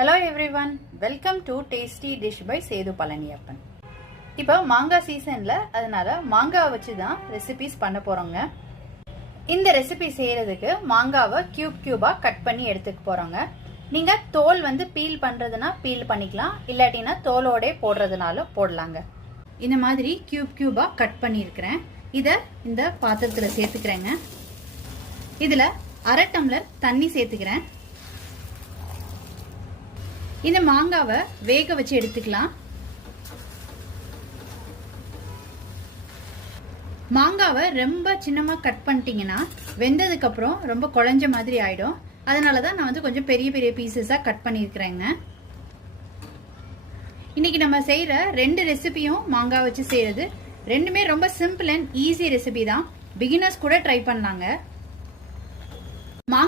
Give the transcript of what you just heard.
Hello everyone, welcome to Tasty Dish by Sethu Palaniappan. இப்போ மாங்காய் சீசன்ல அதனால மாங்காய் வச்சு தான் ரெசிபிஸ் பண்ண போறோங்க. இந்த ரெசிபி செய்யறதுக்கு மாங்காவை கியூபா கட் பண்ணி எடுத்துக்க போறோங்க. நீங்க தோல் பீல் பண்றதுனா பீல் பண்ணிக்கலாம், இல்லாட்டினா தோலோட போடுறதுனாலும் போடலாங்க. இந்த மாதிரி கியூபா கட் பண்ணியிருக்கிறேன். இத இந்த பாத்திரத்துல சேர்த்துக்கிறேங்க. இதுல 1/2 டம்ளர் தண்ணி சேர்த்துக்கிறேன். இந்த மாங்காவை வேக வச்சு எடுத்துக்கலாம். மாங்காவை ரொம்ப சின்னமா கட் பண்ணிட்டீங்கன்னா வெந்ததுக்கு அப்புறம் ரொம்ப குழஞ்ச மாதிரி ஆயிடும். அதனாலதான் நான் கொஞ்சம் பெரிய பெரிய பீசஸா கட் பண்ணியிருக்கிறேங்க. இன்னைக்கு நம்ம செய்யற 2 ரெசிபியும் மாங்காய் வச்சு செய்யறது ரெண்டுமே ரொம்ப சிம்பிள் அண்ட் ஈஸி ரெசிபி தான். பிகினர்ஸ் கூட ட்ரை பண்ணலாங்க. மாங்காய்